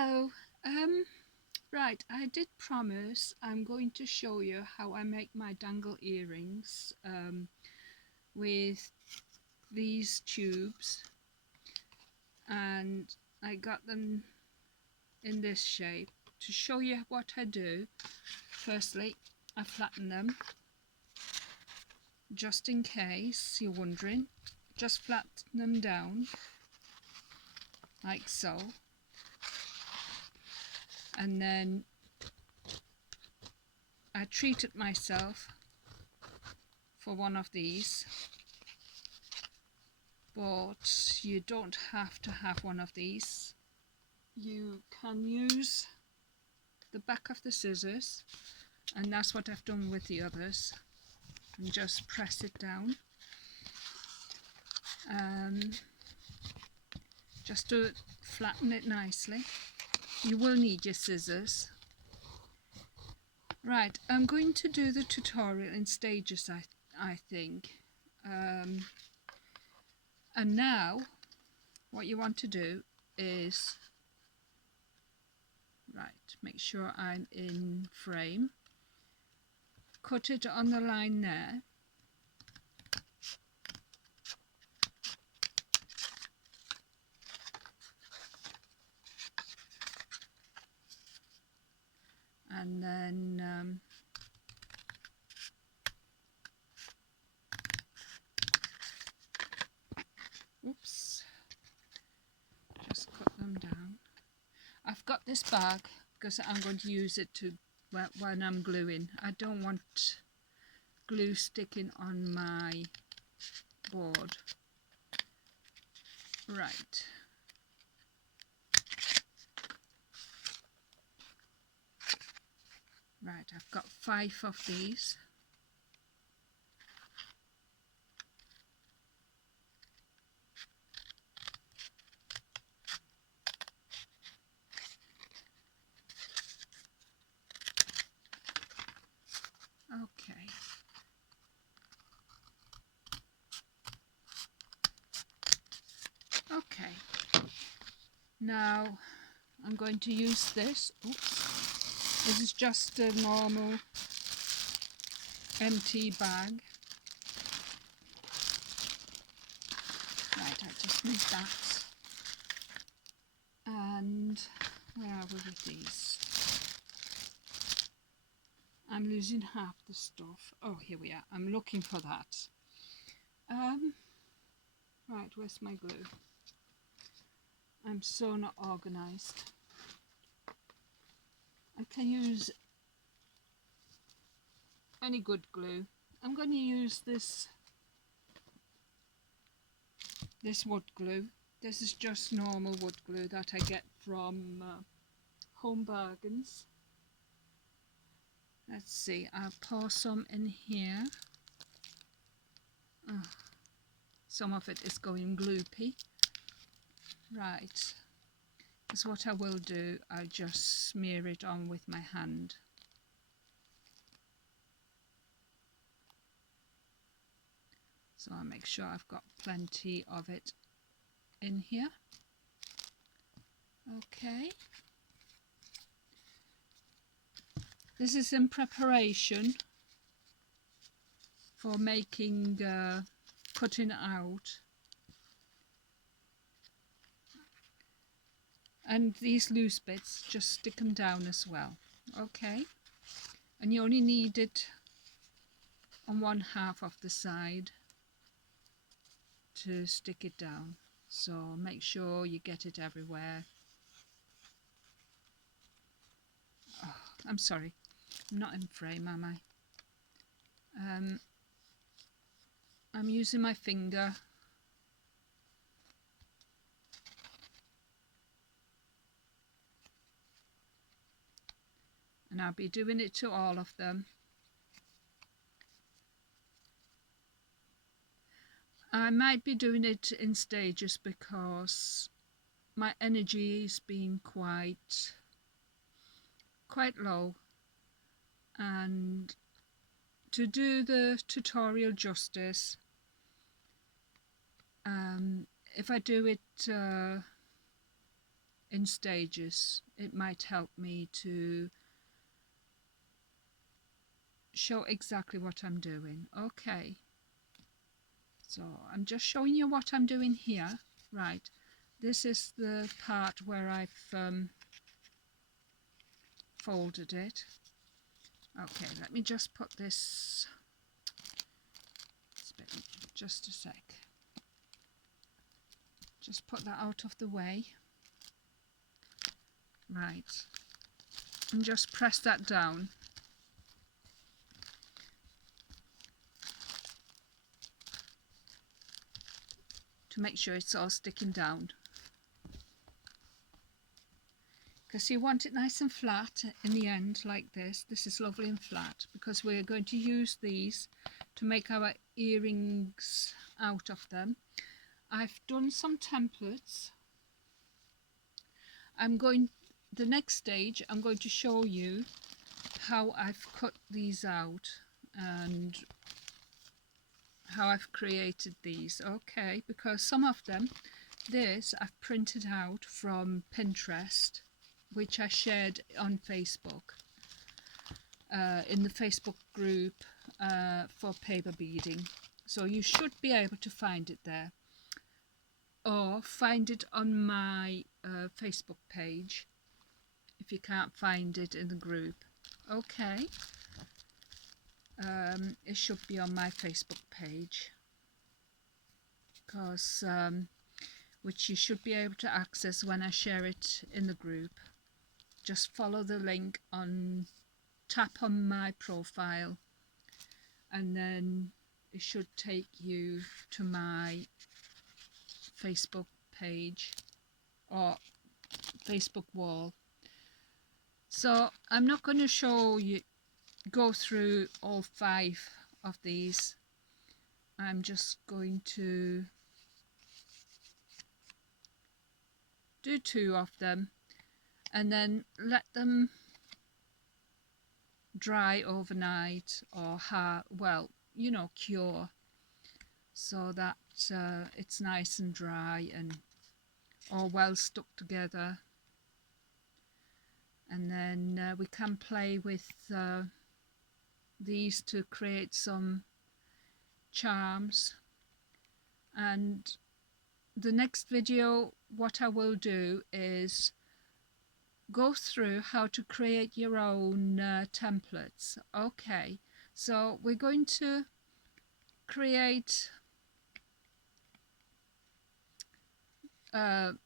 Hello. Right, I did promise I'm going to show you how I make my dangle earrings with these tubes, and I got them in this shape. To show you what I do, firstly I flatten them, just in case you're wondering. Just flatten them down like so, and then I treated myself for one of these, but you don't have to have one of these. You can use the back of the scissors, and that's what I've done with the others, and just press it down, just to flatten it nicely. You will need your scissors. Right, I'm going to do the tutorial in stages, I think. And now what you want to do is, right, make sure I'm in frame, cut it on the line there, and then oops, just cut them down. I've got this bag because I'm going to use it to when I'm gluing. I don't want glue sticking on my board. Right. Right, I've got 5 of these. Okay. Okay. Now I'm going to use this. Oops. This is just a normal empty bag. Right, I just need that. And where are we with these? I'm losing half the stuff. Oh, here we are. I'm looking for that. Right, where's my glue? I'm so not organized. I can use any good glue. I'm going to use this wood glue. This is just normal wood glue that I get from Home Bargains. Let's see, I'll pour some in here. Oh, some of it is going gloopy. Right, that's what I will do. I'll just smear it on with my hand. So I'll make sure I've got plenty of it in here. Okay. This is in preparation for making, cutting out. And these loose bits, just stick them down as well. Okay. And you only need it on 1/2 of the side to stick it down. So make sure you get it everywhere. Oh, I'm sorry, I'm not in frame, am I? I'm using my finger. And I'll be doing it to all of them. I might be doing it in stages because my energy is being quite low, and to do the tutorial justice, if I do it in stages. It might help me to show exactly what I'm doing. Okay, so I'm just showing you what I'm doing here. Right, this is the part where I've folded it. Okay, let me just put this, just a sec, just put that out of the way. Right, and just press that down. To make sure it's all sticking down, because you want it nice and flat in the end like this. This is lovely and flat because we're going to use these to make our earrings out of them. I've done some templates. The next stage I'm going to show you how I've cut these out and how I've created these. Okay, because some of them, this I've printed out from Pinterest, which I shared on Facebook, in the Facebook group for paper beading. So you should be able to find it there, or find it on my Facebook page if you can't find it in the group. Okay, it should be on my Facebook page, because which you should be able to access when I share it in the group. Just follow the link on, tap on my profile, and then it should take you to my Facebook page or Facebook wall. So I'm not going to go through all 5 of these. I'm just going to do 2 of them and then let them dry overnight, or cure, so that it's nice and dry and all well stuck together. And then we can play with these to create some charms. And the next video, what I will do is go through how to create your own templates. Okay, so we're going to create the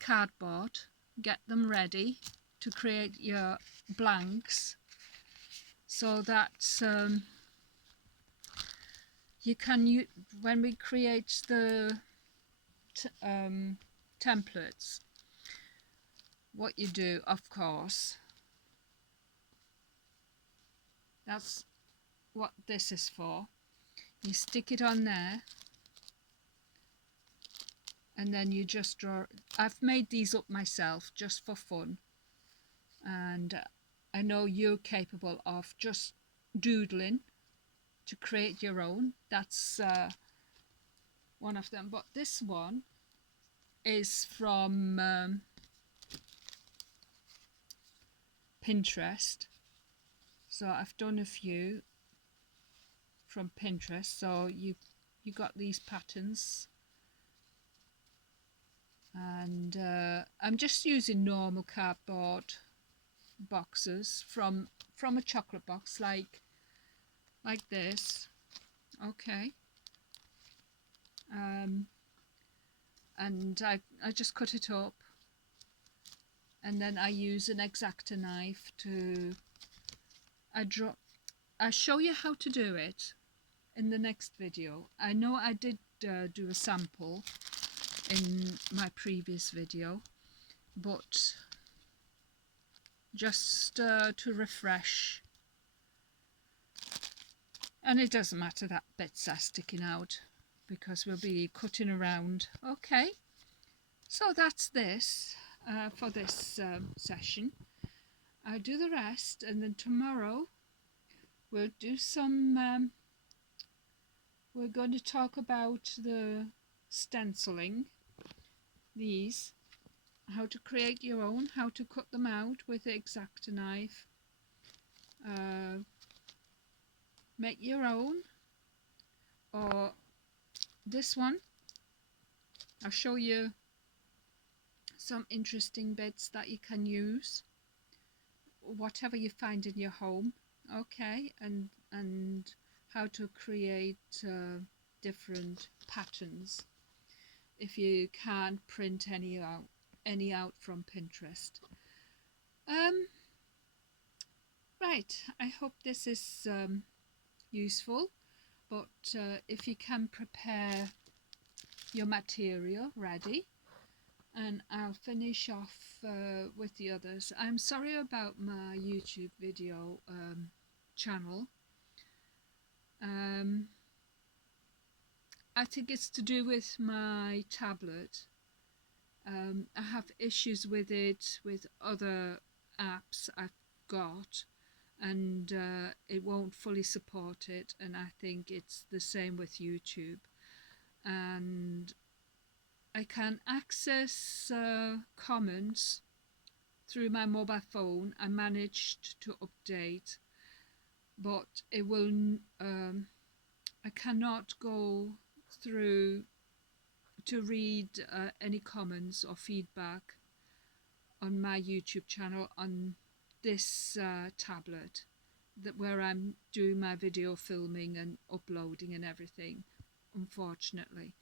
cardboard, get them ready to create your blanks, so that you can when we create the templates, what you do, of course, that's what this is for. You stick it on there, and then you just draw. I've made these up myself just for fun, and I know you're capable of just doodling to create your own. That's one of them, but this one is from Pinterest. So I've done a few from Pinterest. So you got these patterns, and I'm just using normal cardboard boxes from a chocolate box, like this. Okay, and I just cut it up, and then I use an X-Acto knife to I show you how to do it in the next video. I know I did do a sample in my previous video, but just to refresh, and it doesn't matter that bits are sticking out because we'll be cutting around. Okay, so that's this for this session. I'll do the rest, and then tomorrow we'll do some we're going to talk about the stenciling these, how to create your own, how to cut them out with the X-Acto knife, make your own, or this one. I'll show you some interesting bits that you can use, whatever you find in your home, okay, and how to create different patterns if you can't print any out from Pinterest. Right, I hope this is useful, but if you can prepare your material ready, and I'll finish off with the others. I'm sorry about my YouTube video channel. I think it's to do with my tablet. I have issues with it with other apps I've got, and it won't fully support it, and I think it's the same with YouTube. And I can access comments through my mobile phone. I managed to update, but it will I cannot go through to read any comments or feedback on my YouTube channel on this tablet where I'm doing my video filming and uploading and everything, unfortunately.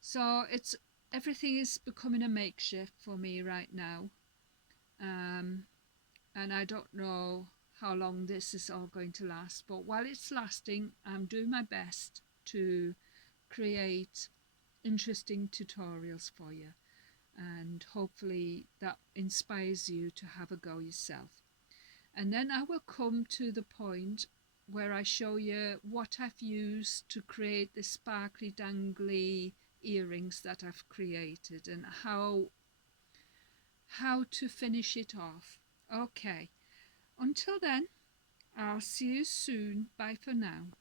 So everything is becoming a makeshift for me right now, and I don't know how long this is all going to last, but while it's lasting, I'm doing my best to create interesting tutorials for you, and hopefully that inspires you to have a go yourself. And then I will come to the point where I show you what I've used to create the sparkly dangly earrings that I've created, and how to finish it off. Okay, until then, I'll see you soon. Bye for now.